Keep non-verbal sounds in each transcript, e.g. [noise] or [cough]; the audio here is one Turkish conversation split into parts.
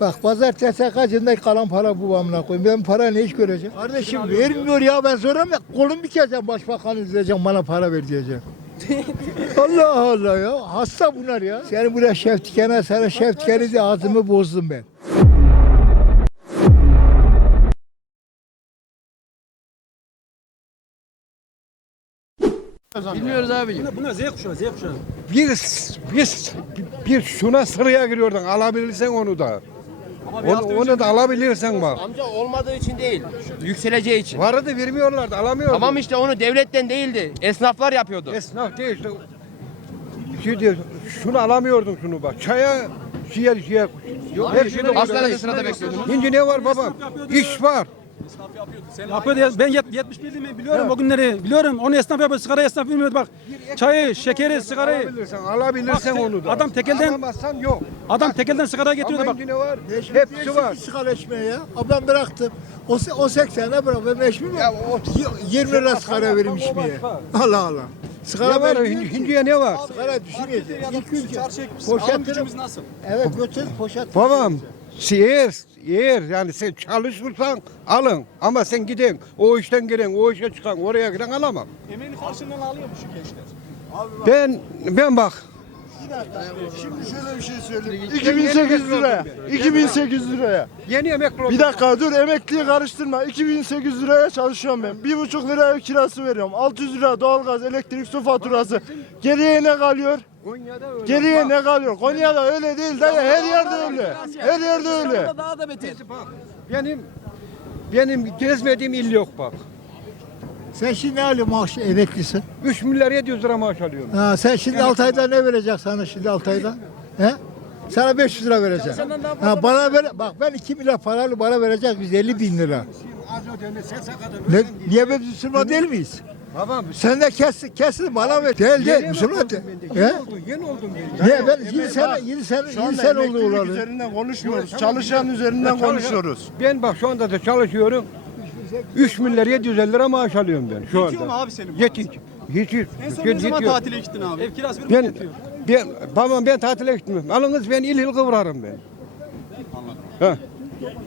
Bak pazartesi kaçında kalan para bu amına koyayım. Ben para ne iş göreceğim? Kardeşim vermiyor ya ben soruyorum ya kolum bükeceğim başbakanı izleyeceğim bana para ver diyeceğim. [laughs] Allah Allah ya hasta bunlar ya. Seni buraya şef dikene sana şef dikeni de ağzımı bozdum ben. Bilmiyoruz abicim. Bunlar Z kuşağı, Z kuşağı. Bir, bir, bir şuna sıraya giriyordun alabilirsen onu da. Onu, onu da alabilirsen bak. Amca olmadığı için değil. Yükseleceği için. Vardı vermiyorlardı alamıyordu. Tamam işte onu devletten değildi. Esnaflar yapıyordu. Esnaf değil. Şey diyor, şunu alamıyordun şunu bak. Çaya, şeye, şeye. Yok, her şeyde Hastanede sırada bekliyordunuz. Şimdi ne var babam? İş var. Yapıyordu ya. Ben yet- 71'liyim ben biliyorum o günleri. Biliyorum onu esnaf yapıyor. Sigara esnaf bilmiyordu bak. Çayı, şekeri, sigarayı. Alabilirsen, alabilirsen Bak, onu da. adam tekelden- Alamazsan yok. Adam tekelden sigara getiriyordu Ama bak. şimdi ne var? Hepsi var. Sigara içmeye ya. Ablam bıraktım. O, se- o 80'e bırak. Ben meşhur Ya o- 20 lira sigara verim içmeye. Allah Allah. Sigara Ne var? vermiyor Hindi- ki. Hindiye ne var? Sigara düşürmeyecek. İlk ülke. Alım Poşetleri. gücümüz nasıl? Evet götür poşet. Babam eğer, eğer yani sen çalışırsan alın ama sen giden o işten giren o işe çıkan oraya giden alamam. Emeğini karşılığını alıyor mu şu gençler? Ben ben bak Şimdi şöyle bir şey söyleyeyim. 2800 liraya. 2800 liraya. yeni emekli oldum. Bir dakika dur emekliyi karıştırma. 2800 liraya çalışıyorum ben. 1,5 lira ev kirası veriyorum. 600 lira doğalgaz, elektrik, su faturası. Geriye ne kalıyor? Konya'da öyle. Geriye Bak, ne kalıyor? Konya'da öyle değil dayı. Her yerde öyle. Her yerde öyle. Daha da beter. bak, Benim benim gezmediğim il yok bak. Sen şimdi ne alıyorsun maaş emeklisin? 3 milyar 700 lira maaş alıyorum. Ha, sen şimdi 6 ayda ne verecek sana şimdi 6 ayda? He? Sana 500 lira vereceğim. Ha, bana ver, bak ben 2 milyar paralı bana verecek 150 bin lira. Az önce SSK'da Ne, niye biz Müslüman değil miyiz? Babam Sen de kes, kesin bana ver. Değil değil yeni Müslüman ben de. He? Yeni oldum, yeni oldum ben. Niye ben 7 sene 7 sene Şu 7 anda sene oldu olalı. üzerinden konuşmuyoruz. Çalışan üzerinden konuşuyoruz. Ben bak şu anda da çalışıyorum. 3 milyar 750 lira maaş alıyorum ben şu anda. Yetiyor mu abi senin bu Yetik. Yetik. En son ne zaman yetiyor. tatile gittin abi? Ev kirası bir Ben, yetiyor. ben, babam ben tatile gitmem. Alınız ben il il kıvrarım ben. Ha.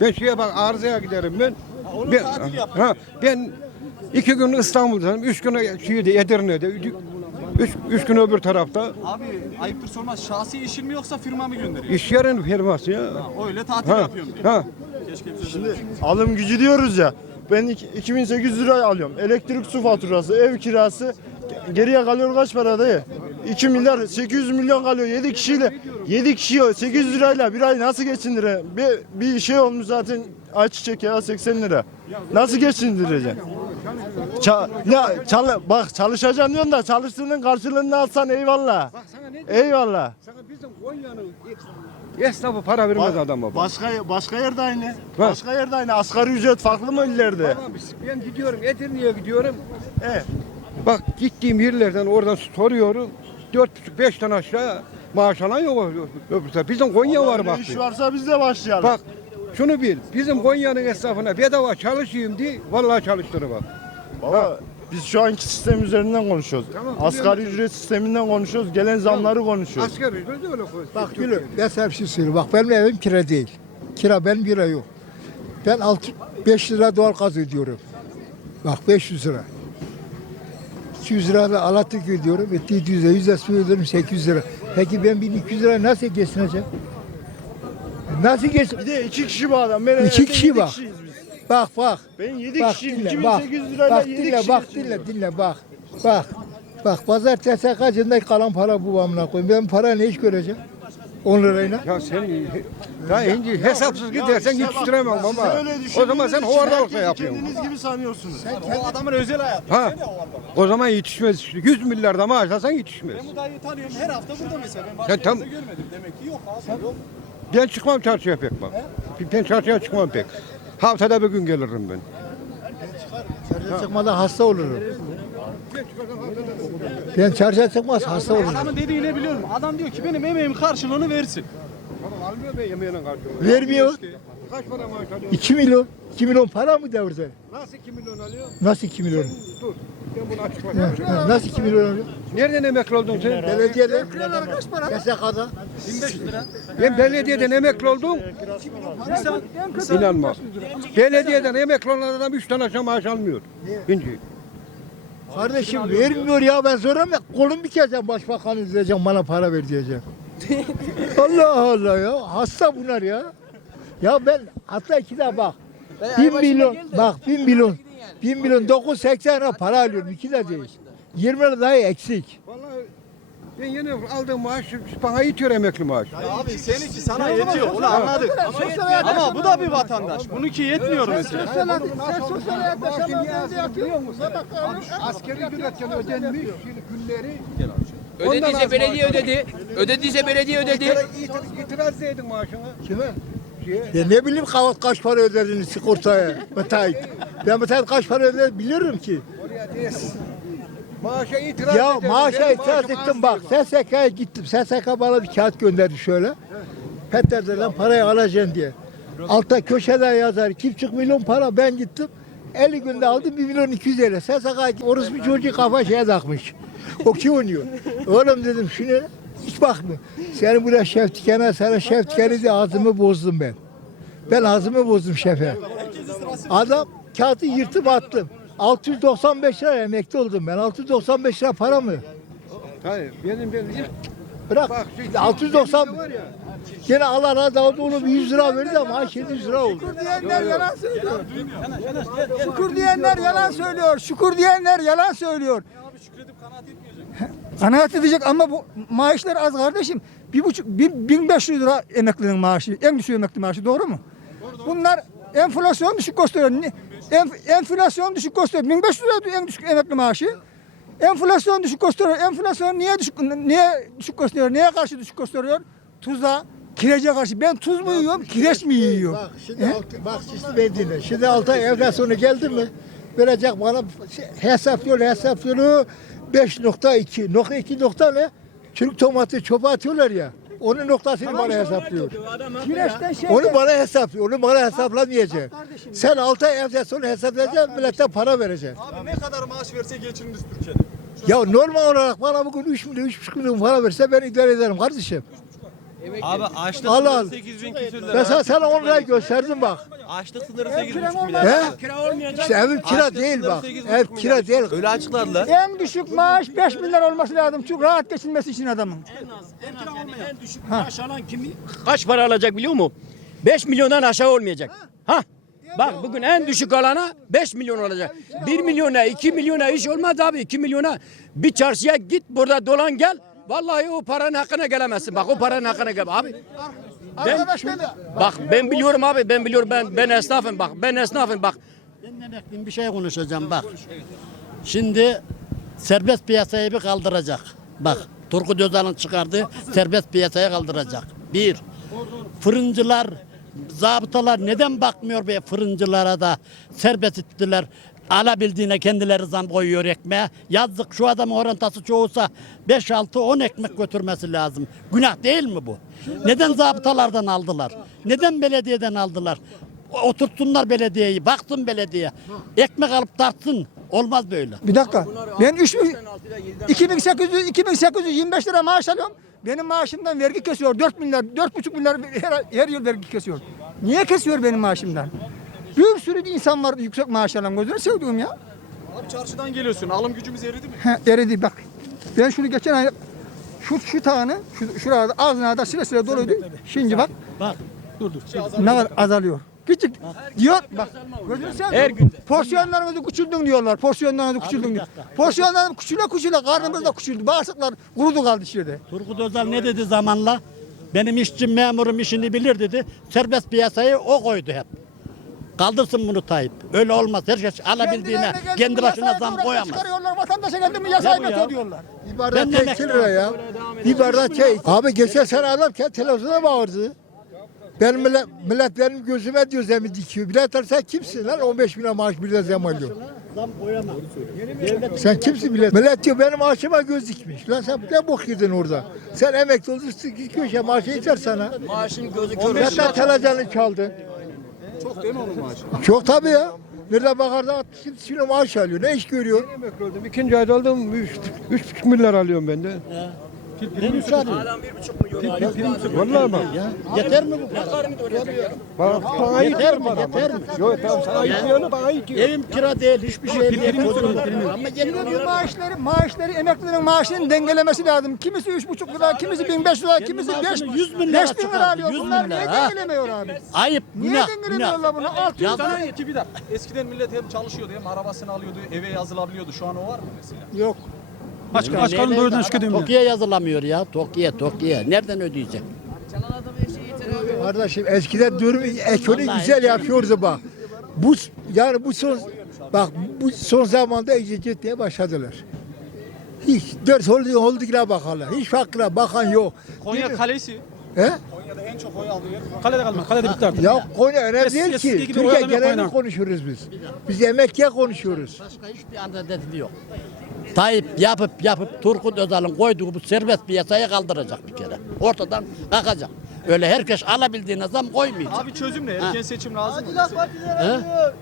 Ben şeye bak arızaya giderim ben. onu ben, tatil yapıyorsun. ha, ben iki gün İstanbul'dayım, üç gün şeyde Edirne'de, üç, üç, üç gün öbür tarafta. Abi ayıptır sormaz. Şahsi işin mi yoksa firma mı gönderiyor? İş yerin firması ya. Öyle tatil Ha, yapıyorum diyor. ha. Keşke bize de Şimdi alım gücü diyoruz ya. Ben iki- 2800 lira alıyorum. Elektrik, su faturası, ev kirası. Geriye kalıyor kaç para dayı? 2 milyar 800 milyon kalıyor 7 kişiyle. 7 kişi 800 lirayla bir ay nasıl geçindirir? Bir, bir şey olmuş zaten ayçiçek yağı 80 lira. Nasıl geçindireceksin? Ça ya çal bak çalışacaksın diyorsun da çalıştığının karşılığını alsan eyvallah. Bak sana ne Eyvallah. Sana bizim Konya'nın esnafı para vermez adama bak. Başka başka yerde aynı. Başka yerde aynı. Asgari ücret farklı mı illerde? Babam, ben gidiyorum Edirne'ye gidiyorum. Evet. Bak gittiğim yerlerden oradan soruyorum. Dört buçuk beş tane aşağı maaş alan yok öbür. Bizim Konya var bak. iş varsa biz de başlayalım. Bak şunu bil. Bizim Konya'nın esnafına bedava çalışayım diye vallahi çalıştırır bak. Baba biz şu anki sistem üzerinden konuşuyoruz. Tamam, Asgari biliyorum. ücret sisteminden konuşuyoruz. Gelen zamları konuşuyoruz. Asgari ücret öyle koy. Bak gülüm ben sana bir şey söyleyeyim. Bak benim evim kira değil. Kira benim bir ay yok. Ben 6 5 lira doğal gaz ödüyorum. Bak 500 lira. 200 lira da alattık ödüyorum. Etti 700 lira. 100 lira su ödüyorum 800 lira. Peki ben 1200 lira nasıl geçineceğim? Nasıl geç? Bir de iki kişi bu adam. Ben İki kişi yedi bak. Bak bak. Ben 7 Bak kişiyim. dinle, bak, 2800 lirayla bak 7 dinle, kişi bak dinle, dinle, bak, bak, bak, pazartesi kaçında kalan para bu amına koyayım. Ben para ne iş göreceğim? 10 lirayla. Ya sen ya şimdi hesapsız gidersen yetiştiremem siz baba. O zaman sen düşündüğünüz için hovardalık da herkesi yapıyorsun. Kendiniz gibi sanıyorsunuz. O adamın özel hayatı. Ha. O zaman yetişmez. işte. 100 milyar da maaş alsan yetişmez. Ben bu dayıyı tanıyorum. Her hafta burada mesela. Ben başka Sen tam- görmedim. Demek ki yok abi. Yok. Ben çıkmam çarşıya pek bak. Ben çarşıya çıkmam pek. Haftada bir gün gelirim ben. Çarşıya çıkmadan hasta olurum. Ben çarşıya çıkmaz hasta olurum. Adamın dediğini biliyorum. Adam diyor ki benim emeğimin karşılığını versin. Almıyor ben yemeğinin karşılığını. Vermiyor. Kaç para maaş alıyor? 2 milyon. 2 milyon para mı devirde? Nasıl 2 milyon alıyor? Nasıl 2 milyon? Dur. Ha, Nasıl 2 milyon alıyor? Nereden emekli oldun sen? Belediyede kaç para? SSK'da. Ben belediyeden emekli oldum. İnanma. Belediyeden emekli olan adam 3 tane aşağı maaş almıyor. İnci. Kardeşim vermiyor ya ben sonra mı kolum bir kez başbakanı izleyeceğim bana para ver diyeceğim. [laughs] Allah Allah ya hasta bunlar ya. Ya ben hatta iki de bak. Bin milyon bak bin milyon. Bin milyon 980 lira para alıyorum iki de değil. 20 lira daha eksik. Vallahi ben yine aldığım maaş bana yetiyor emekli maaş. Abi seninki sana yetiyor. Onu anladık. Ama bu da bir vatandaş. Bununki yetmiyor mesela. Askeri ücretten ödenmiş şimdi günleri. Ödediyse belediye ödedi. Ödediyse belediye ödedi. İtiraz, itiraz edin maaşına. Kime? Ya ne bileyim kaç para ödediniz sigortaya [laughs] Müteahhit. Ben müteahhit kaç para ödedi bilirim ki. Oraya değil. Maaşa itiraz Ya edin. maaşa Benim itiraz maaşım ettim az bak. diyor. SSK'ya gittim. SSK bana bir kağıt gönderdi şöyle. Peter'den parayı alacaksın diye. Altta köşede yazar. Kim çık milyon para ben gittim. 50 günde aldım 1 milyon 200 lira. SSK orası bir çocuk kafa şeye takmış. O kim oynuyor? Oğlum dedim şunu hiç bakmıyor. Seni buraya şef dikene sana şef dikeni diye ağzımı bozdum ben. Ben ağzımı bozdum şefe. Adam kağıtı yırtıp attım. 695 lira emekli oldum ben. 695 lira para mı? Hayır benim benim ilk Bırak. bak şu 690 var ya. Gene Allah razı olsun oğlum 100 lira verdi ama maaş 700 lira oldu. diyenler yalan söylüyor. Şükür diyenler yalan söylüyor. Şükür diyenler yalan söylüyor. Kanaat edecek ama bu maaşlar az kardeşim. Bir buçuk, bir, 1500 lira emeklinin maaşı. En düşük emekli maaşı doğru mu? Bunlar enflasyon düşük gösteriyor. Enf, enflasyon düşük gösteriyor. 1500 lira en düşük emekli maaşı. Enflasyon düşük gösteriyor. Enflasyon niye düşük niye düşük gösteriyor? Neye karşı düşük gösteriyor? Tuza, kirece karşı. Ben tuz mu yiyorum, kireç mi yiyorum? Bak şimdi altı, bak şimdi beni dinle. Şimdi enflasyonu geldi mi verecek bana şey, hesaplıyor hesaplıyor 5.2 nokta 2 nokta ne? Çürük domatesi çöpe atıyorlar ya. Onun noktasını bana hesaplıyor. Kireçten şey Onu bana hesaplıyor. Onu bana hesaplamayacak. Sen altı enflasyonu hesaplayacaksın, millete para vereceksin. Abi ne kadar maaş verse geçiniriz Türkiye'de. Ya normal olarak bana bugün 3 milyon, 3,5 milyon para verse ben idare ederim kardeşim. Abi açlık Al al. sınırı 8 bin küsür lira. Ben sana, sana 10 lirayı gösterdim bak. Açlık sınırı 8 bin lira. He? İşte evim kira değil bak. Ev kira değil. Öyle açıkladılar. En düşük maaş 5 bin lira olması lazım. Çok rahat geçinmesi için adamın. Kaç para alacak biliyor musun? 5 milyondan aşağı olmayacak. Ha? Bak bugün en düşük alana 5 milyon olacak. 1 milyona 2 milyona iş olmaz abi. 2 milyona bir çarşıya git burada dolan gel. Vallahi o paranın hakkına gelemezsin. Bak o paranın hakkına gel. Abi ben, bak ben biliyorum abi ben biliyorum ben ben esnafım bak ben esnafım bak Ben emekliyim bir şey konuşacağım bak. Şimdi serbest piyasayı bir kaldıracak. Bak Turgut Özal'ın çıkardığı serbest piyasayı kaldıracak. Bir, fırıncılar, zabıtalar neden bakmıyor be fırıncılara da serbest ettiler. Alabildiğine kendileri zam koyuyor ekmeğe. Yazdık şu adamın orantası çoğusa 5-6-10 ekmek götürmesi lazım. Günah değil mi bu? Neden zabıtalardan aldılar? Neden belediyeden aldılar? Oturtsunlar belediyeyi, baksın belediye. Ekmek alıp tartsın. Olmaz böyle. Bir dakika. Ben 3 2800 2825 lira maaş alıyorum. Benim maaşımdan vergi kesiyor. 4 milyar, 4,5 milyar her, her yıl vergi kesiyor. Niye kesiyor benim maaşımdan? Bir sürü insan var yüksek maaş alan gözünü sevdiğim ya. Abi çarşıdan geliyorsun. Alım gücümüz eridi mi? He, eridi bak. Ben şunu geçen ay şu şu tağını şu şurada ağzına da sile sile doluydu. Şimdi bak. Bak. Ne var azalıyor. Küçük diyor bak. Gözünü seveyim. Her gün. Porsiyonlarınızı küçüldün diyorlar. Porsiyonlarınızı küçüldün diyor. Porsiyonlarım küçüle küçüle karnımız da küçüldü. Bağırsaklar kurudu kaldı içeride. Turgut Özal ne dedi zamanla? Benim işçim memurum işini bilir dedi. Serbest piyasayı o koydu hep. Kaldırsın bunu Tayyip. Öyle olmaz. Her şey alabildiğine Kendilerine kendi başına yasaya zam koyamaz. Çıkarıyorlar vatandaşa geldi mi yasayı bu ya? meto diyorlar. Bir bardak Ben de çay emekli 2 lira ya. Bir bardak çay. Abi geçen sene adam kendi televizyona bağırdı. Ben millet, millet benim gözüme diyor zemin dikiyor. Millet sen kimsin lan 15 bin lira maaş bir de zam alıyor. zam. Devlet Sen kimsin millet? Millet diyor benim maaşıma göz dikmiş. Lan sen ne bok yedin orada? Sen emekli olursun köşe maaşı yeter sana. Maaşın gözü kör. Hatta telecanı çaldın. Çok değil mi onun maaşı? Çok tabii ya. Nerede bakarda 60 kilo maaş alıyor. Ne iş görüyor? Emekli oldum. İkinci ayda aldım. Üç, üç buçuk milyar alıyorum ben de. Ne müsaade? Adam bir buçuk milyon alıyor. Vallahi bak. Yeter mi bu kadar? Bak bana Yeter mi? Yeter mi? Yok tamam sana itiyorum bana itiyor. Evim kira değil, hiçbir şey değil. Ama bu yetmiyor. maaşları, maaşları emeklilerin maaşını dengelemesi lazım. Kimisi üç buçuk lira, kimisi bin beş lira, kimisi beş, yüz bin lira beş bin lira alıyor. Bunlar niye dengelemiyor abi? Ayıp, Niye dengelemiyorlar bunu? Altı yüz lira. Eskiden millet hem çalışıyordu hem arabasını alıyordu, eve yazılabiliyordu. Şu an o var mı mesela? Yok. Aç, aç karnın doyurdan şükür. Toki'ye yazılamıyor ya. Toki'ye, Toki'ye. Nereden ödeyecek? Kardeşim eskiden diyorum ekonomi güzel yapıyordu bak. Bu yani bu son bak bu son zamanda iyice gitmeye başladılar. Hiç dört holding holding'e bakarlar. Hiç farkına bakan yok. Konya Değil mi? kalesi. He? Konya'da en çok oy alıyor. Kalede kalma. Kalede bitti artık. Ya Konya önemli Eski- değil eski ki. gibi Türkiye oyalamıyor genelini Konya. konuşuyoruz biz. Biz emekliye konuşuyoruz. Başka hiçbir anda dedi yok. Tayyip yapıp yapıp Turgut Özal'ın koyduğu bu serbest piyasayı kaldıracak bir kere. Ortadan kalkacak. Öyle herkes alabildiğine zam koymayacak. Abi çözüm ne? Erken seçim lazım mı? He?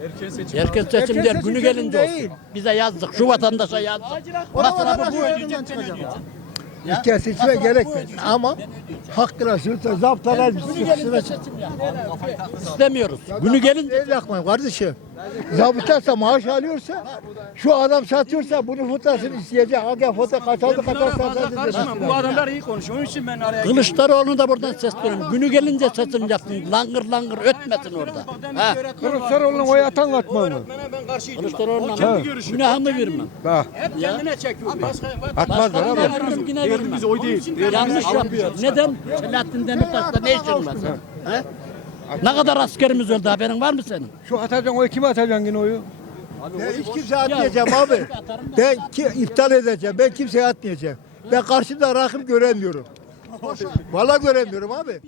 Erken seçim. Erken seçim Erken der, seçim günü çözüm gelince değil. olsun. Bize yazdık, şu vatandaşa yazdık. Masrafı bu ödeyecek, sen ödeyeceksin. İlk seçime gerekmez. Ama hakkına sürte zaptalar bizi sıkıştırır. İstemiyoruz. Günü gelince El yakmayın kardeşim. Zabıtaysa maaş alıyorsa, şu adam satıyorsa bunun fotoğrafını isteyecek. Aga foto kaç aldı kaç aldı kaç aldı Karışmam. Bu adamlar iyi konuşuyor. Onun için ben araya. Kılıçdaroğlu'nu da buradan sesleniyorum. Günü gelince seçim yapsın. Langır langır ötmesin orada. Ha. Kılıçdaroğlu'na oy atan atma mı? Ben karşıydım. Kılıçdaroğlu'na Ha. günahımı vermem. Bak Hep kendine çekiyor. Başka, atmazlar ama. Yine vermem. Biz oy değil. Yanlış yapıyor. Neden? Selahattin Demirtaş'ta ne işin var senin? Ne kadar askerimiz öldü haberin var mı senin? Şu atacaksın oyu kime atacaksın yine oyu? Ben hiç kimseye atmayacağım abi. Ben ki, iptal edeceğim. Ben kimseye atmayacağım. Ben karşımda rakip göremiyorum. Vallahi göremiyorum abi.